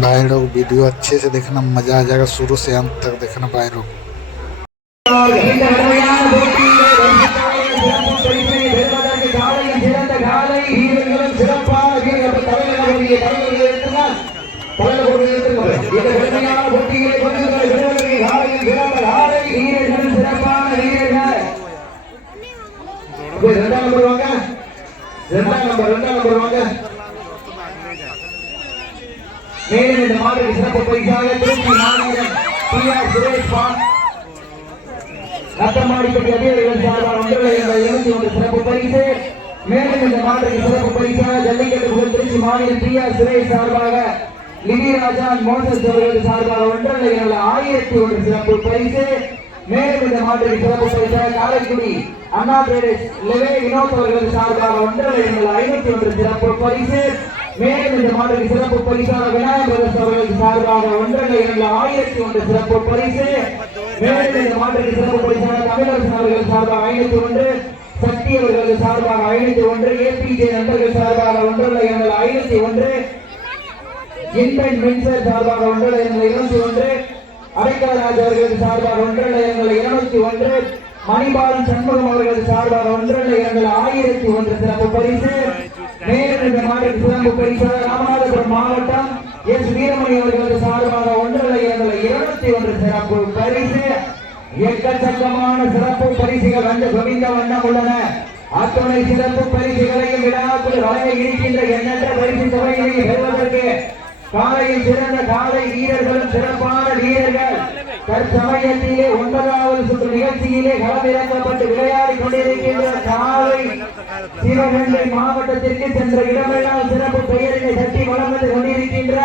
भाई लोग वीडियो अच्छे से देखना, मजा आ जाएगा, शुरू से अंत तक देखना भाई लोग। மேலும் இந்த மாதிரி சிறப்பு பரிசாக திருச்சி மாநகரம் டிஆர் சுரேஷ் நத்தமாடிப்பட்டி அதிகாரிகள் சார்பாக 121 சிறப்பு பரிசு. மேலும் இந்த மாதிரி சிறப்பு பரிசாக ஜல்லிக்கட்டு புகழ் திருச்சி மாநிலம் டிஆர் சுரேஷ் சார்பாக லிவிராஜா மோசஸ் அவர்கள் சார்பாக 1001 சிறப்பு பரிசு. மேலும் இந்த மாதிரி சிறப்பு பரிசாக காரைக்குடி அண்ணா பேரஸ் லெவே வினோத் அவர்கள் சார்பாக 501 சிறப்பு பரிசு. மேலும் இந்த மாதிரி சிறப்பு பரிசாக விநாயகர் அவர்கள் சார்பாக 101 சிறப்பு பரிசு. மேலும் இந்த மாதிரி சிறப்பு பரிசாக தமிழரசு அவர்கள் சார்பாக 501, சக்தி அவர்கள் சார்பாக 501, ஏபிஜே நண்பர்கள் சார்பாக 501, இந்தியன் மென்சர் சார்பாக 201, அரைக்கலராஜ் அவர்கள் சார்பாக 201, மணிபாலன் சண்முகம் அவர்கள் சார்பாக 101 சிறப்பு பரிசு. மேலும் இந்த மாதிரி சிறப்பு பரிசாக ராமநாதபுரம் மாவட்டம் எஸ் வீரமணி அவர்கள் சார்பாக 101 சிறப்பு பரிசு. எக்கச்சக்கமான சிறப்பு பரிசுகள் வந்து குவிந்த வண்ணம் உள்ளன. அத்துணை சிறப்பு பரிசுகளையும் விழாக்குள் வழங்க இருக்கின்ற எண்ணற்ற பரிசு தொகையை பெறுவதற்கு காலையில் சிறந்த காலை வீரர்களும் சிறப்பான வீரர்கள் தற்சமயத்திலே 9வது சுற்று நிகழ்ச்சியிலே களமிறக்கப்பட்டு விளையாடி கொண்டிருக்கின்ற காலை சிவகங்கை மாவட்டத்திற்கு சென்ற இடமெல்லாம் சிறப்பு பெயரினை சட்டி வழங்கி கொண்டிருக்கின்ற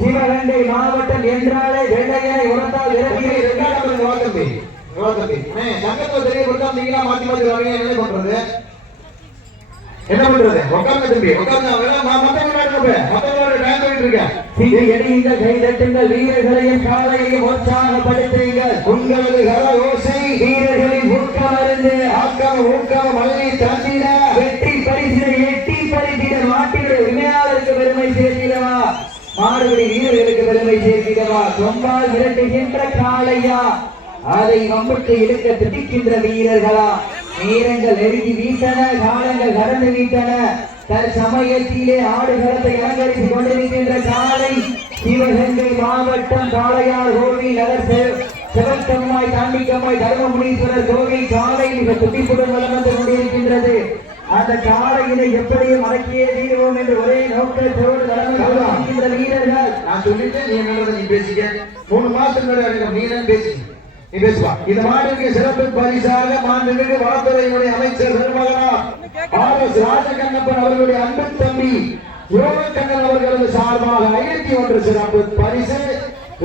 சிவகங்கை மாவட்டம் என்றாலே வெள்ளையனை உணர்ந்தால் என்ன பண்றது? உட்கார்ந்து தம்பி, உட்கார்ந்து வீரர்களையும் காலையையும் உற்சாகப்படுத்துங்கள். உங்களது கர ஓசை வீரர்களின் ஊக்கமருந்து ஊக்கம் மழை தந்திட வெற்றி பரிசினை எட்டி பறித்திட மாட்டினுடைய உரிமையாளருக்கு பெருமை சேர்த்திடவா, மாடுபடி வீரர்களுக்கு பெருமை சேர்த்திடவா, கொம்பால் விரட்டுகின்ற காளையா, அதை வம்புக்கு இழுக்க திட்டிக்கின்ற வீரர்களா, நேரங்கள் நெருங்கி வீட்டன, காலங்கள் கடந்து வீட்டன. தற்சமயத்திலே ஆடுகளத்தை அலங்கரித்துக் கொண்டிருக்கின்ற காலை சிவகங்கை மாவட்டம் காளையார் கோவில் நகர் சிவக்கம்மாய் தாண்டிக்கம்மாய் தர்மமுனீஸ்வரர் கோவில் காலை மிக துடிப்புடன் வளம் வந்து கொண்டிருக்கின்றது. அந்த காலையினை எப்படியும் அடக்கியே தீருவோம் என்று ஒரே நோக்கத்தோடு வளர்க்கின்ற வீரர்கள். நான் சொல்லிட்டேன், நீ என்னோட நீ பேசிக்க. 3 மாசம் நீ தான் பேசி நீ பேசுவா. இந்த மாநில சிறப்பு பரிசாக மாண்புமிகு வனத்துறையினுடைய அமைச்சர் பெருமகனார் RS ராஜகண்ணப்பன் அவர்களுடைய அன்பு தம்பி யோகக்கண்ணன் அவர்களது சார்பாக 501 சிறப்பு பரிசு.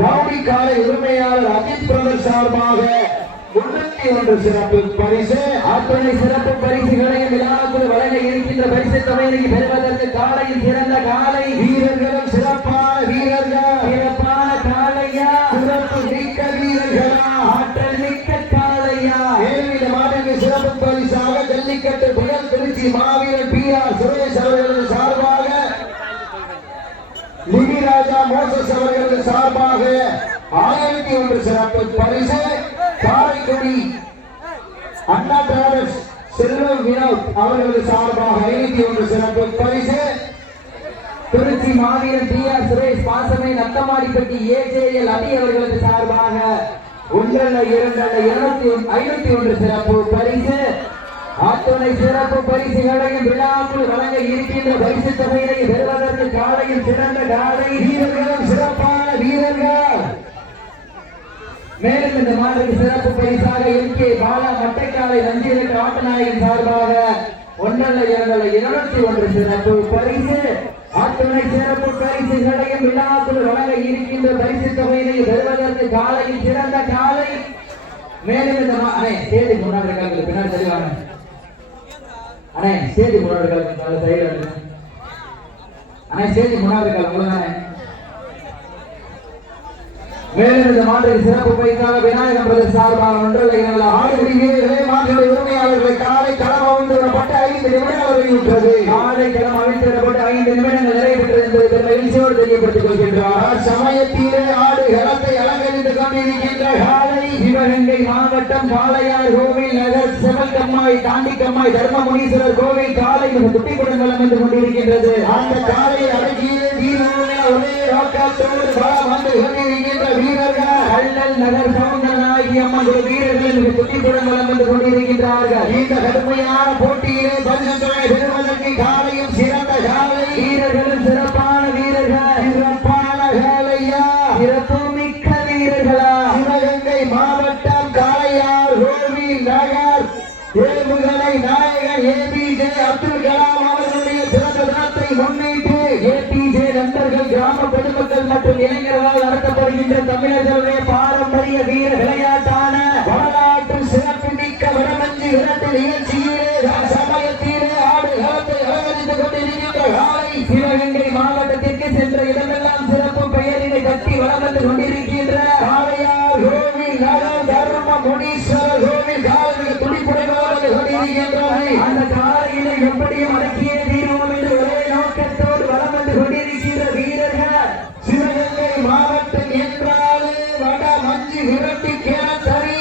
ரவுடி காலை உரிமையாளர் அஜித் பிரதர் சார்பாக 301 சிறப்பு பரிசு. அத்தனை சிறப்பு பரிசுகளையும் விழாக்குள் வழங்க இருக்கின்ற பரிசு தொகையை பெறுவதற்கு காலையில் சிறந்த காலை வீரர்களும் சிறப்பான வீரர்கள், சிறப்பான காளையா, சிறப்பு மிக்க வீரர்களா, ஆற்றல் மிக்க காளையா. இந்த மாநில சிறப்பு பரிசாக ஜல்லிக்கட்டு புகழ் திருச்சி மாவீரன் டிஆர் சுரேஷ் அவர்களது சார்பாக லிவிராஜா மோசஸ் அவர்களது சார்பாக 1001 சிறப்பு பரிசு. காரைக்குடி அண்ணா டிராவல்ஸ் செல்வம் வினோத் அவர்களது சார்பாக 501 சிறப்பு பரிசு. திருச்சி மாவீரன் டிஆர் சுரேஷ் பாசமை நத்தமாடிப்பட்டி ஏஜேஎல் அடி அவர்களது சார்பாக 501 சிறப்பு பரிசு. அத்துணை சிறப்பு பரிசுகளையும் விழாக்குள் வழங்க இருக்கின்ற பரிசு தொகையை பெறுவதற்கு காலையில் சிறந்த காலை வீரர்களும் சிறப்பான வீரர்கள். மேலும் இந்த மாதிரி சிறப்பு பரிசாக MK பாலா மட்டைக்காலை நஞ்சிரட்டு ஆட்டநாயகன் சார்பாக 201 சிறப்பு பரிசு. அத்துணை சிறப்பு பரிசுகளையும் விழாக்குள் வழங்க இருக்கின்ற பரிசு தொகையினை பெறுவதற்கு காலையில் சிறந்த காலை. மேலும் இந்த சேதி முன்னாடி காலத்தில் பின்னாடி தெளிவாங்க அண்ணே, சேதி முன்னாடி காலத்தில் சைடு அண்ணே, சேதி முன்னாடி காலம். மேலும் இந்த மாதிரி சிறப்பு பரிசாக விநாயகர் பிரதேச சார்பாக 101 ஆடுபடி வீரர்களை மாநில உரிமையாளர்களை காலை களம் அவிழ்ந்துவிடப்பட்டு 5 நிமிடங்கள் நிறைவுற்றது. காலை களம் அவிழ்ந்துவிடப்பட்டு 5 நிமிடங்கள் நிறைவேற்றது என்பது பெருமையில் மகிழ்ச்சியோடு தெரியப்படுத்திக் கொள்கின்றார். சமயத்திலே ஆடு களத்தை அலங்கரித்துக் கொண்டிருக்கின்ற காலை சிவகங்கை மாவட்டம் பாளையார் கோவில் நகர் செவல்கம்மாய் தாண்டிக்கம்மாய் தர்மமுனீஸ்வரர் கோவில் காலை குட்டிக்குடன் வளம் வந்து கொண்டிருக்கின்றது. அந்த காலை அடக்கியே தீர்வுமே ஒரே நோக்கத்தோடு வளம் வந்து கொண்டிருக்கின்ற வீரர்கள் கள்ளல் நகர் சவுந்தரநாயகி அம்மன் வீரர்கள் குட்டிக்குடன் வளம் வந்து கொண்டிருக்கின்றார்கள். இந்த கடுமையான போட்டியிலே பரிசுகளை பெறுவதற்கு காலையும் சிறந்த காலை வீரர்களும் சிறப்பான வீரர்கள் சிறப்பான காலையா சிறப்பு மிக்க வீரர்களா சிவகங்கை மாவட்டம் காளையார் கோவில் நகர் ஏவுகணை நாயகன் ஏபிஜே அப்துல் கலாம் அவர்களுடைய பிறந்த தினத்தை முன்னிட்டு ஏபிஜே நண்பர்கள் கிராம பொதுமக்கள் மற்றும் இளைஞர்களால் நடத்தப்படுகின்ற தமிழர்களுடைய பாரம்பரிய வீர விளையாட்டான வரலாற்று சிறப்பு மிக்க வடமஞ்சி விரட்டு நிகழ்ச்சியிலே சமயத்திலே ஆடு களத்தை அலங்கரித்துக் கொண்டிருக்கின்ற காலை சிவகங்கை மாவட்டத்திற்கு சென்ற இடமெல்லாம் சிறப்பு பெயரினை கட்டி வளம் வந்து கொண்டிருக்கின்ற காளையார் கோவில் நகர் தர்ம முனீஸ்வரர் கோவில் காலையில் துடிப்புடன் வளம் வந்து கொண்டிருக்கின்றது. அந்த காலையினை எப்படியும் அடக்கியே தீர்வோம் என்று ஒரே நோக்கத்தோடு வளம் வந்து கொண்டிருக்கின்ற வீரர்கள் சிவகங்கை மாவட்டம் என்றாலே வட மஞ்சி விரட்டி கேரளி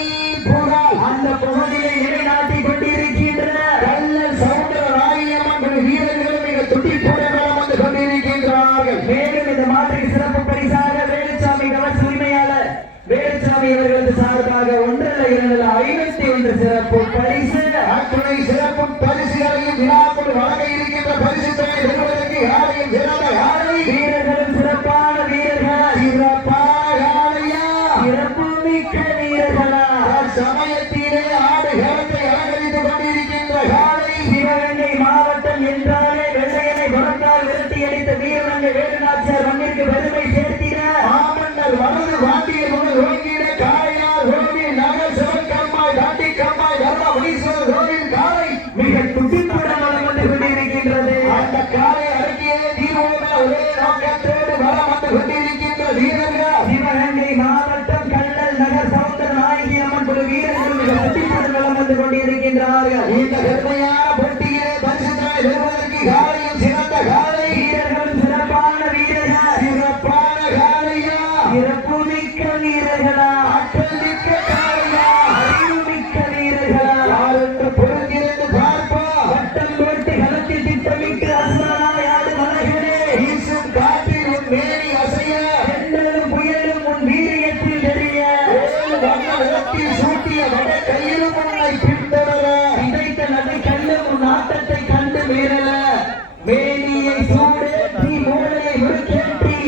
புகழ் அந்த பகுதியை நிலைநாட்டிக் கொண்டிருக்கின்ற கள்ளல் சவுந்தரநாயகி வீரர்கள் மிக துடிப்புடன் வளம் வந்து கொண்டிருக்கின்றார்கள். மேலும் இந்த மாதிரி சிறப்பு பரிசாக வேலுச்சாமி கவர்ச்சி உரிமையாளர் வேலுச்சாமி அவர்களது சார்பாக 1,2,501 சிறப்பு பரிசு அத்துணை சிறப்பு பரிசுகளையும் விழாக்குள் வழங்க இருக்கின்ற பரிசு தொகை பெறுவதற்கு யாரையும் சிறந்த யாரை வீரர்களும் சிறப்பான வீரர்கள் சிறப்பான யாரையா சிறப்பு மிக்க வீரர்களா சமயத்திலே ஆடு களத்தை அலங்கரித்துக் கொண்டிருக்கின்ற காலை சிவகங்கை மாவட்டம் என்றாலே வெள்ளையனை புறத்தால் விரட்டி அடித்த வீரமங்கை வேலுநாச்சியார் மண்ணிற்கு பெருமை சேர்த்திட மாமன்னர் வலது வாண்டிய முதல் ஓங்கிட காளையார் கோவில் நகர் சிவகம்மாய் தாண்டிக்கம்மாய் தர்மமுனீஸ்வரர் கோவில் காலை மிக துடிப்புடன் வளம் வந்து கொண்டிருக்கின்றது. அந்த காலை அடக்கியே தீர்வோம் ஒரே நோக்கத்தோடு வளம் வந்து கொண்டிருக்கின்ற வீரர்கள் சிவகங்கை மாவட்டம் கள்ளல் நகர் சவுந்தரநாயகி அம்மன் குழு வீரர்கள் மிக துடிப்புடன் வளம் வந்து கொண்டிருக்கின்றார்கள். இந்த கடுமையான போட்டியிலே பரிசுகளை பெறுவதற்கு காலையும் சிறந்த காலை வீரர்களும் சிறப்பான வீரர்கள் சிறப்பான காலையா சிறப்பு மிக்க வீரர்களா ஆற்றல் மிக்க காலையா அறிவு மிக்க வீரர்களா யாரென்று பொறுத்திருந்து பார்ப்போம். வட்டம் போட்டு களத்தில் திட்டமிட்டு அசுரனாய் ஆடு மலைகளே வீசும் காற்றில் உன் மேனி அசைய எந்தளும் புயலும் உன் வீரியத்தில் தெரிய வண்ணத்தில் சூட்டிய வட கையிலும் உன்னை பின்தொடர இதைத்த நதி கண்ணும் உன் ஆட்டத்தை கண்டு மீறல மேனியை சூடேற்றி மூளையை முறுக்கேற்றி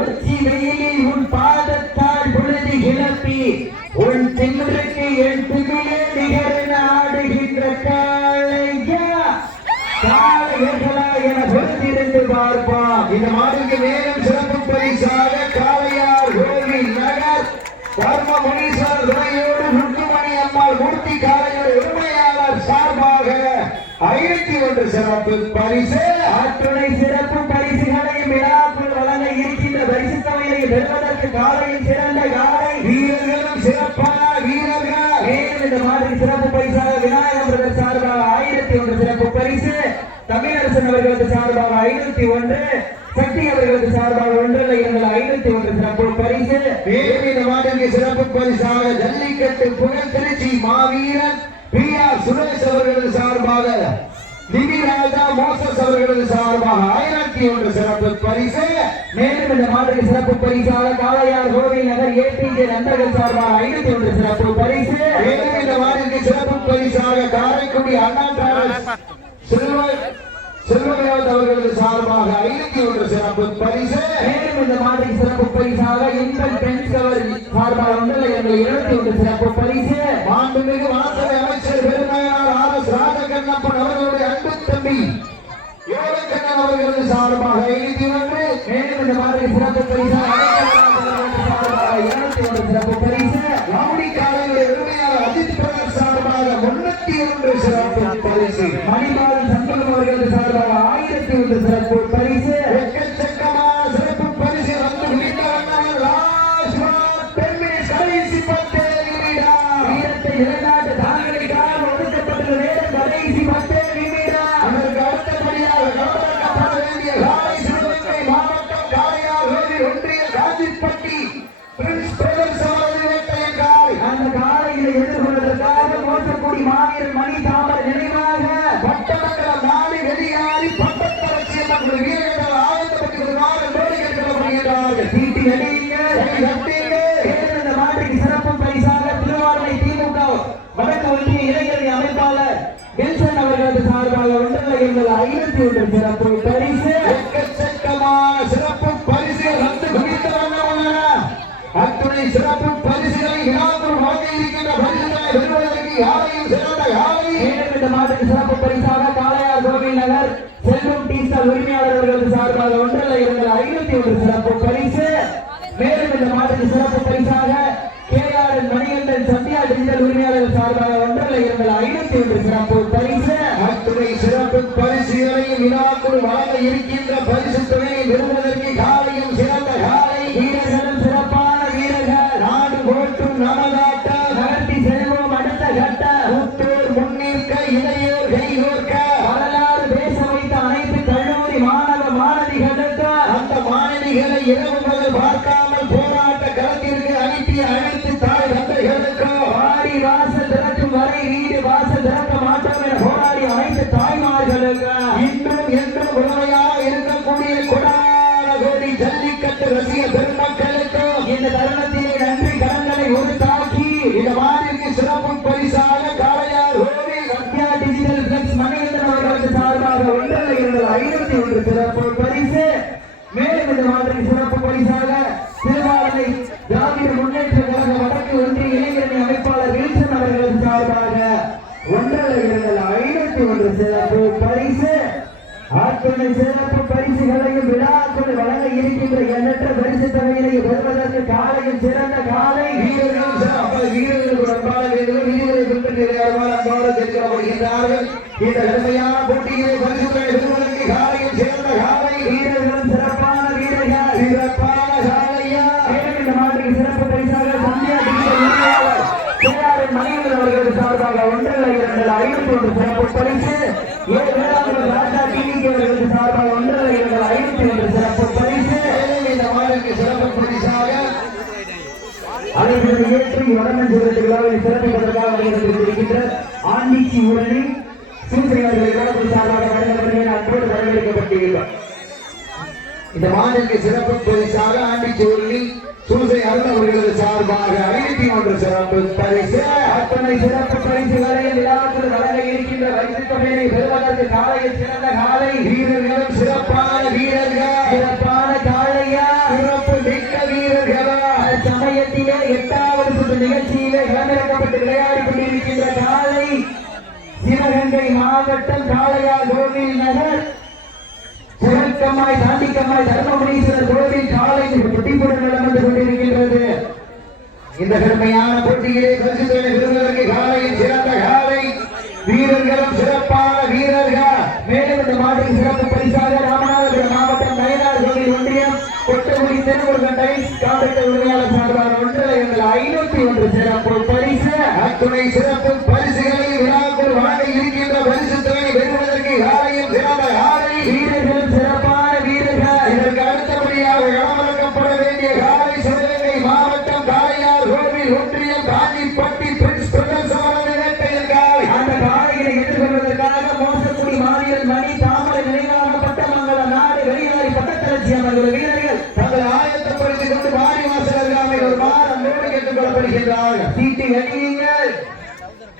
உச்சி வெயிலில் உன் பாதத்தால் பொழுது கிளப்பி உன் திமிருக்கு என் திமிழே நிகரென ஆடுகின்ற காளையா காளையர்களா என பொறுத்திருந்து பார்ப்போம். இந்த மாடுக்கு மேலும் சிறப்பு பரிசாக காளையார் கோவில் நகர் தர்மமுனீஸ்வரர் துணையோடு ருக்குமணி அம்மாள் மூர்த்தி காளையோட உரிமையாளர் சார்பாக 501 சிறப்பு பரிசு அத்துணை சிறப்பு பரிசுகளையும் விழாக்குள் வழங்க இருக்கின்ற பரிசு தொகையை பெறுவதற்கு காலையில் சிறந்த காலை வீரர்களும் சிறப்பான வீரர்கள். மேலும் இந்த மாதிரி சிறப்பு பரிசாக விநாயகம் பிரதர் சார்பாக 1001 சிறப்பு பரிசு தமிழரசன் அவர்களது சார்பாக 501 சக்தி அவர்களது சார்பாக 1,2,501 சிறப்பு பரிசு. மேலும் இந்த மாதிரி சிறப்பு பரிசாக ஜல்லிக்கட்டு புகழ் திருச்சி மாவீரன் பி.ஆர். சுரேஷ் அவர்களது சார்பாக திவிராஜா மோசஸ் அவர்களது சார்பாக 1001 சிறப்பு பரிசு. மேலும் இந்த மாதிரி சிறப்பு பரிசாக காளையார் கோவில் நகர் ஏபிஜே நண்பர்கள் சார்பாக 501 சிறப்பு பரிசு. மேலும் இந்த மாதிரி சிறப்பு பரிசாக காரைக்குடி அண்ணா டிராவல்ஸ் செல்வராஜ் அவர்களது சார்பாக 501 சிறப்பு பரிசு. மேலும் இந்த மாதிரி சிறப்பு பரிசாக இன்பன் பென்ஸ் கவர் சார்பாக 1,201 சிறப்பு பரிசு. மாண்புமிகு வனத்துறை அமைச்சர் பெருமையாளர் ஆர்.எஸ். ராஜகண்ணப்பன் அவர்களுடைய அன்பு தம்பி யோகக்கண்ணன் அவர்களது சார்பாக 501. மேலும் இந்த மாதிரி சிறப்பு பரிசாக 201 சிறப்பு பரிசு. ரவுடி காலையுடைய உரிமையாளர் அஜித் பிரகாஷ் சார்பாக 301 சிறப்பு பரிசு. மணிபாலன் சண்முகம் அவர்களது சார்பாக 1001 சிறப்பு பரிசு. எக்கச்சக்கமான சிறப்பு பரிசு வந்து முடிந்தவர்கள் ராஜ்குமார் பெண்மணி கடைசி 10 நிமிடம் வீரத்தை நிலைநாட்ட தாங்களுக்காக ஒதுக்கப்பட்டுள்ள நேரம் கடைசி 10 நிமிடம். அதற்கு அடுத்தபடியாக கவனிக்கப்பட வேண்டிய காலை சிவகங்கை மாவட்டம் கோவில் ஒன்றிய காந்திப்பட்டி பிரின்ஸ் பிரதர்ஸ் அவரது வேட்டையங்காய். அந்த காலையில எதிர்கொள்வதற்காக மோசக்குடி மாவீரன் மணி தாமர் நினைவாக பட்டமங்கலம் நாடு வெளியாறி பட்டத்தரட்சி என்ற வீரர்கள் ஆயத்தப்பட்டு வருவார் என்பதை கேட்கப்படுகிறார்கள். சீட்டி அடியுங்க, இந்த நாட்டுக்கு சிறப்பு பரிசாக திருவாரூரை திமுக வடக்கு ஒன்றிய இளைஞரணி அமைப்பாளர் வில்சன் அவர்களது சார்பாக ஒன்றரை எங்கள் 51 சிறப்பு பரிசு. எக்கச்சக்கமான சிறப்பு பரிசு ரத்து குவித்து உள்ளன. அத்துணை சிறப்பு பரிசுகளை விழாக்குள் வாங்கி இருக்கின்ற பரிசுகளை பெறுவதற்கு யாரையும் சிறந்த யாரை இந்த மாட்டுக்கு சிறப்பு பரிசாக காளையார் கோவில் நகர் செல்வம் டீ ஸ்டால் உரிமையாளர்களது சார்பாக ஒன்றரை எங்கள் 51 சிறப்பு பரிசு. மேலும் இந்த மாட்டுக்கு சிறப்பு பரிசாக கேஆர் மணிகண்டன் சந்தியா டிஜிட்டல் உரிமையாளர்கள் சார்பாக ஒன்றரை எங்கள் 51 சிறப்பு பரிசு. அத்துணை சிறப்பு பரிசுகளையும் விழாக்குள் வழங்க இருக்கின்ற பரிசு தொகையை பெறுவதற்கு காலையும் சிறந்த காலை வீரர்களும் சிறப்பான வீரர்கள் நாடு போற்றும் நமதாட்ட நகர்த்தி செல்வோம் அடுத்த கட்ட முத்தூர் முன்னிற்க இளையோர் கைகோர்க்க வரலாறு பேச வைத்த அனைத்து கல்லூரி மாணவ மாணவிகளுக்கு அந்த மாணவிகளை இரவு பகல் பார்க்காமல் போராட்ட களத்திற்கு அனுப்பி அழைத்து தாய் தந்தைகளுக்கு வாடி வாசல் திறக்கும் வரை வீடு வாசல் திறக்க மாட்டோம் என போராடி அனைத்து தாய்மார்களுக்கு இன்னும் என்றும் உண்மையாக இருக்கக்கூடிய கொடான கோடி ஜல்லிக்கட்டு ரசிக பெருமக்களுக்கு இந்த தருணத்திலே நன்றி கடன்களை ஒரு தாக்கி இந்த மாநிலக்கு சிறப்பு பரிசாக காளையார் கோவில் சத்யா டிஜிட்டல் பிளக்ஸ் மணிகண்டன் அவர்களுக்கு சார்பாக ஒன்றரை 51 சிறப்பு பரிசு. மேலும் இந்த மாதிரி சிறப்பு பரிசாக திருவாரூரை திராவிட முன்னேற்ற கழக வடக்கு ஒன்றிய இளைஞரணி அமைப்பாளர் வில்சன் அவர்களது சார்பாக ஒன்றரை 51 சிறப்பு பரிசு. அத்துணை சிறப்பு பரிசுகளையும் விழாக்குள் வழங்க இருக்கின்ற எண்ணற்ற பரிசு தொகையினை பெறுவதற்கு காலையும் சிறந்த காலை வீரர்களுக்கு அன்பான வீரர்களை கேட்கப்படுகின்றார்கள். இந்த கடுமையான போட்டியிலே பரிசுகளை பெறுவதற்கு காலையும் சிறந்த காலை வீரர்களும் சிறப்பான வீரர்கள் சிறப்பான காலையா. இந்த மாதிரி சிறப்பு பரிசாக சந்தியா மணிகண்டன் அவர்களது சார்பாக ஒன்றரை 51 சிறப்பு பரிசு. ராஜா டிவிக்கு அவர்களுக்கு சார்பாக ஒன்றரை 51 சிறப்பு பரிசு. இந்த மாநிலக்கு சிறப்பு பரிசாக அனைவரும் ஏற்றி வடமஞ்சூரத்து விழாவை சிறப்பிப்பதற்காக வருகின்ற ஆண்டிச்சி ஊரணி சூசையாளர்களை கலப்பு சார்பாக வழங்கப்படுகிற அன்போடு வரவேற்கப்பட்டுள்ளார். இந்த மாநிலக்கு சிறப்பு பரிசாக ஆண்டிச்சி ஊரணி சூசை அருள் அவர்களது சார்பாக 51 சிறப்பு பரிசு. அத்தனை சிறப்பு பரிசுகளை விழாக்குள் வழங்க இருக்கின்ற பரிசு தொகையை பெறுவதற்கு காலையில் சிறந்த காலை வீரர்களும் சிறப்பான வீரர்கள் சிறப்பான காளையா சிறப்பு மிக்க வீரர்களா சமயத்திலே 8வது சுற்று நிகழ்ச்சியிலே களமிறக்கப்பட்டு விளையாடி கொண்டிருக்கின்ற காலை சிவகங்கை மாவட்டம் காளையார் கோவில் நகர் சிவக்கம்மாய் சாந்திக்கம்மாய் தர்மபுரீஸ்வரர் கோவில் காலை பொட்டிப்புடன் நடந்து கொண்டிருக்கின்றது. இந்த கடுமையான போட்டியிலே பரிசுகளை பெறுவதற்கு காலையில் சிறந்த காலை வீரர்களும் சிறப்பான வீரர்கள். மேலும் இந்த மாட்டின் சிறப்பு பரிசாக ராமநாதபுரம் மாவட்டம் நயினார் கோவில் ஒன்றியம் கொட்டகுடி தென்முருகன் டைல்ஸ் காப்பீட்டு உரிமையாளர் சார்பாக ஒன்றரை 51 சிறப்பு பரிசு. அத்துணை சிறப்பு பரிசுகளை விழாக்குள் வழங்க இருக்கின்ற பரிசு தொகை பெறுவதற்கு காலையில் சிறந்த காலை வீரர்களும் சிறப்பான வீரர்கள். இதற்கு அடுத்தபடியாக களமிறக்கப்பட வேண்டிய காலை சிவகங்கை மாவட்டம் காளையார் கோவில் ஒன்றியம் காந்திப்பட்டி பிரின்ஸ் பிரதர்ஸ் அவரது வேட்டையங்காய். அந்த காளைகளை எதிர்கொள்வதற்காக மோசக்குடி மாவீரன் மணி தாமரை நினைவாக பட்டமங்கலம் நாடு வெளியாறி பட்டத்தரட்சி அவர்கள் வீரர்கள் தங்களை ஆயத்தப்படுத்திக் கொண்டு வாரி வாசல் அருகாமையில் ஒரு வாரம் கேட்டுக் கொள்ளப்படுகின்றார்கள். சீட்டி அடியுங்கள்,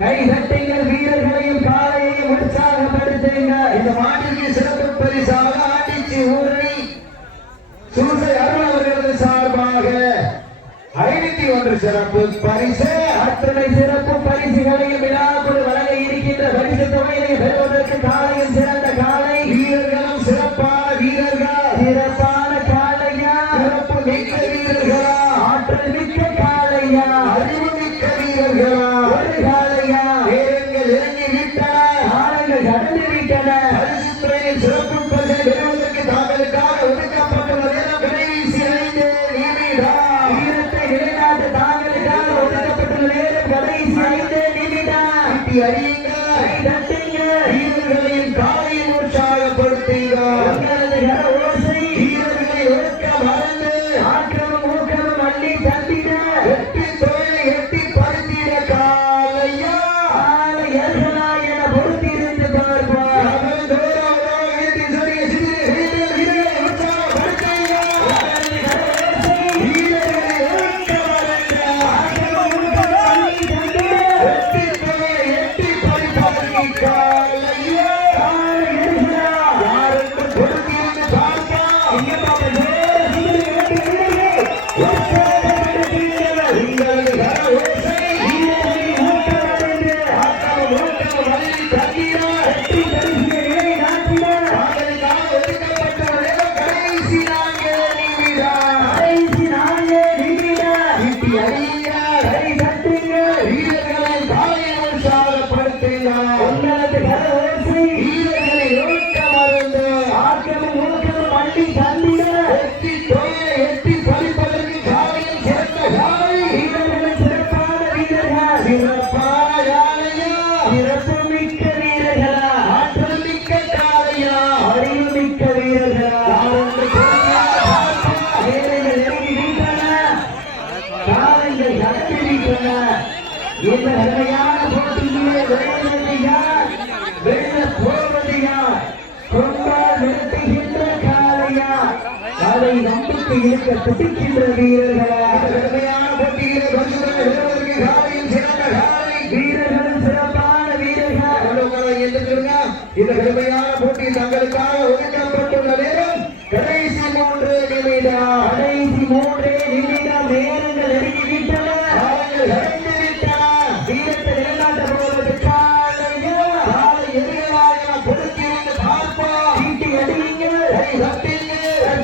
கை தட்டுங்கள், வீரர்களையும் காலையையும் உற்சாகப்படுத்துங்கள். இந்த மாட்டிற்கு சிறப்பு பரிசாக ஆண்டிச்சி ஊரணி சூசை அருள் அவர்களது சார்பாக 51 சிறப்பு பரிசு. அத்தனை சிறப்பு பரிசுகளையும் விழாக்குள் வழங்க இருக்கின்ற பரிசு தொகையை பெறுவதற்கு காலையும் சிறந்த காலை வீரர்களும் சிறப்பான வீரர்கள் சிறப்பான காளையா சிறப்பு மிக்க வீரர்களா ஆற்றல் மிக்க காளையா அறிவு மிக்க வீரர்களா ஒரு காளையா வீரர்கள் இறங்கி விட்டன காளைகள் கடந்து விட்டன. பரிசு துறையின் சிறப்பு பரிசை பெறுவதற்கு தாங்களுக்காக ஒதுக்கப்பட்டுள்ள நேரம் கடைசி 5 நிமிடம். வீரத்தை நிலைநாட்டு தாங்களுக்காக ஒதுக்கப்பட்டுள்ள நேரம் கடைசி 5 நிமிடம். வீரர்களின் காலையை உற்சாகப்படுத்துங்கள். வீரர்களை ஒழுக்க மறந்து எட்டி பறிப்பதற்கு காலையில் சிறந்த காலை வீரர்கள் சிறப்பான வீரர்கள் சிறப்பான காலையா சிறப்புமிக்க வீரர்களா ஆற்றல் மிக்க காலையா அறிவு மிக்க வீரர்களா வீரர்கள் இறங்கி விட்டன காலைகள் நடத்தி விட்டன இந்த அருமையான போட்டியிலே வெல்வது யார் வெல்ல போவது யார் கொண்டால் நிறுத்துகின்ற காலையா அதை நம்பிக்கை இருக்க துடிக்கின்ற வீரர்களா அருமையான போட்டியிலே வெல்வதற்கு காலையில் சிறந்த காலை வீரர்கள் சிறப்பான வீரர்கள் இந்த கடுமையான போட்டி தங்களுக்காக ஒதுக்கப்பட்டுள்ள நேரம் கடைசி 3 நிமிடம் நேரங்கள் நெருங்கிவிட்டன வீரத்தை நிலைநாட்ட போவது காலையா காலை எதிராக பொறுத்திருந்து பார்ப்போம் சீட்டி அடியுங்கள்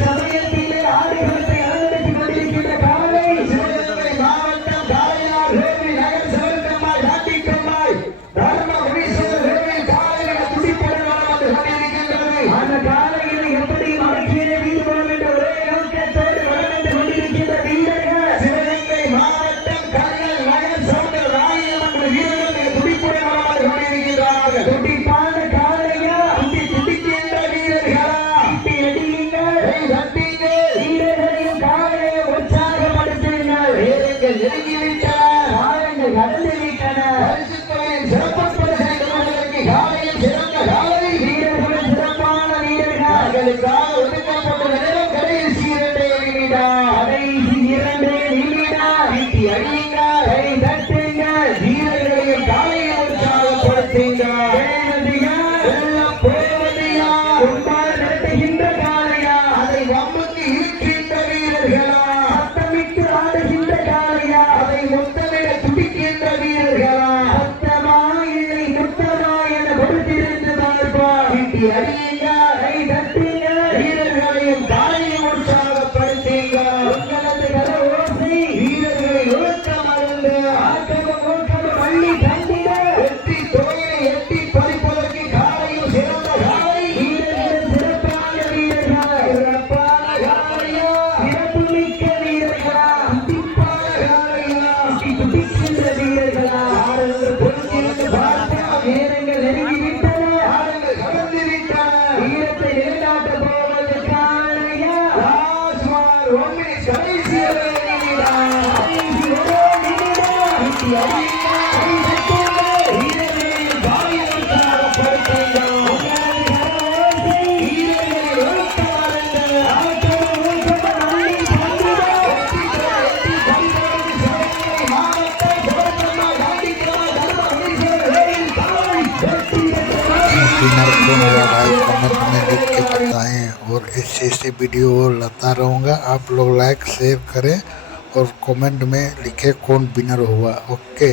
சமயத்திலே ஆடுகளத்தை அலங்கரித்துக் கொண்டிருக்கின்ற காலை சிவகங்கை மாவட்டம் காளையார் கோவில் நகர் சிவகம்மாள் நாட்டிக்கம்மாள் தர்ம முனீஸ்வரர் கோவில் காலையில் துடிப்புடன் வந்து கொண்டிருக்கின்றது அந்த காலையில் எப்படி மடக்கியே வீழ்வோம் என்ற ஒரே நோக்கத்தோடு வளர்ந்து கொண்டிருக்கின்ற வீரர்கள் சிவகங்கை மாவட்டம் காளையார் நகர் சவுண்டர் ராயமன்ற வீரர்கள் துடிப்புடன் வந்து கொண்டிருக்கிறார்கள் துடிப்பான காலையா துடிக்கின்ற வீரர்களா வீரர்களின் காலையை உற்சாகப்படுத்துங்கள் வீரர்கள் நெருங்கிவிட்டன காலங்கள் கடந்துவிட்டன சிறப்பு பரிசை பெறுவதற்கு காலையில் சிறந்த காலை வீரர்கள் சிறப்பான வீரர்களுக்காக ஒதுக்கப்பட்டுள்ள நேரம் கடைசி 2 நிமிடம் வீட்டி அடியுங்கள் தட்டுங்கள் வீரர்களின் காலையை உற்சாகப்படுத்துங்கள் நடத்துகின்ற காலையா அதை வம்புக்கு இருக்கின்ற வீரர்களா சத்தமிட்டு ஆடுகின்ற காலையா அதை மொத்தமிட துடிக்கின்ற வீரர்களா சத்தமா இல்லை முத்தமா என பொறுத்திருந்து பார்ப்பார் வீட்டி அடியுங்கள் தட்டுங்கள் வீரர்களையும் காலையும் உற்சாகப்படுத்துங்கள் உங்களது கர ஓசை வீரர்களை ஒழுக்கம் அருந்து ஆக்கமும் ஊக்கமும் அள்ளி தந்திட வெற்றி தொகையை எட்டி பறிப்பதற்கு காலையும் சிறந்த காலை வீரர்கள் சிறப்பான வீரர்கள் சிறப்பான காலையா சிறப்புமிக்க வீரர்களா துடிப்பான காலையா துடிக்கின்ற வீரர்களா ஆடுகள் பொறுத்திருந்து பார்ப்போம் நேரங்கள் நெருங்கிவிட்டன ஆடுகள் கடந்து விட்டன வீரத்தை நிலைநாட்ட போவது காலையா ராஜ்குமார் 1 minute கடைசி ஒரு நிமிடம் வீட்டி அடியுங்கள் வீரர்களின் காலையை உற்சாகப்படுத்துங்கள் வீரர்களை ஒழுக்கம் அருந்து ஆக்கமும் ஊக்கமும் அள்ளி தந்திட மாவட்டம் சிவகம்மாள் நாட்டிக்கம்மாள் தர்ம முனீஸ்வரர் கோவில் காலை வெற்றி विनर को मेरा भाई कमेंट में लिख के बताएं और ऐसे वीडियो और लाता रहूँगा। आप लोग लाइक शेयर करें और कमेंट में लिखे कौन विनर हुआ। ओके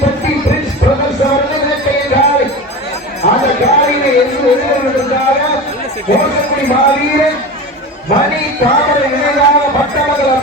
பட்டி பிரின்ஸ் பிரதர்ஸ் அவர்கள் கையால் அந்த காலையிலே எதிர்கொள்வதற்காக மோசக்குடி மாவீரன் மணி தாமரை